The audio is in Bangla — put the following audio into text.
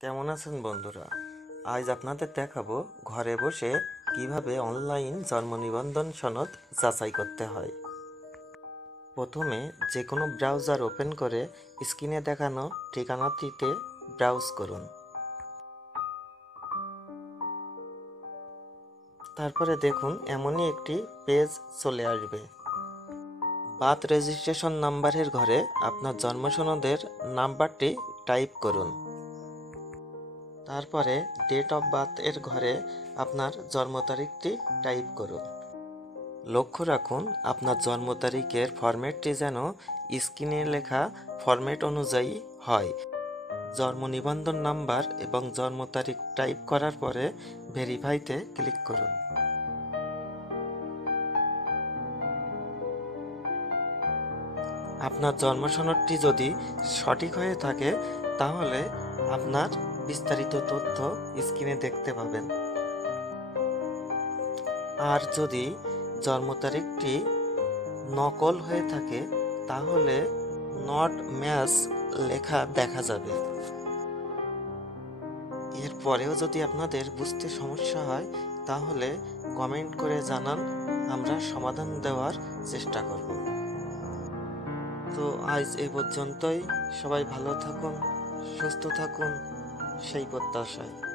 কেমন আছেন বন্ধুরা? আজ আপনাদের দেখাবো ঘরে বসে কিভাবে অনলাইন জন্ম নিবন্ধন সনদ যাচাই করতে হয়। প্রথমে যে কোনো ব্রাউজার ওপেন করে স্ক্রিনে দেখানো ঠিকানাটিতে ব্রাউজ করুন। তারপরে দেখুন এমনই একটি পেজ চলে আসবে। বার্থ রেজিস্ট্রেশন নাম্বারের ঘরে আপনার জন্ম সনদের নাম্বারটি টাইপ করুন। তারপরে ডেট অফ বার্থ এর ঘরে আপনার জন্ম তারিখটি টাইপ করুন। লক্ষ্য রাখুন আপনার জন্ম তারিখের ফরম্যাটটি যেন স্ক্রিনে লেখা ফরম্যাট অনুযায়ী হয়। জন্ম নিবন্ধন নাম্বার এবং জন্ম তারিখ টাইপ করার পরে ভেরিফাইতে ক্লিক করুন। আপনার জন্ম সনদটি যদি সঠিক হয়ে থাকে তাহলে আপনার বিস্তারিত তথ্য স্ক্রিনে দেখতে পাবেন। আর যদি জন্ম তারিখটি নকল হয়ে থাকে তাহলে নট ম্যাচ লেখা দেখা যাবে। এরপরেও যদি আপনাদের বুঝতে সমস্যা হয় তাহলে কমেন্ট করে জানান, আমরা সমাধান দেওয়ার চেষ্টা করব। তো আজ এ পর্যন্তই। সবাই ভালো থাকুন, সুস্থ থাকুন সেই প্রত্যাশায়।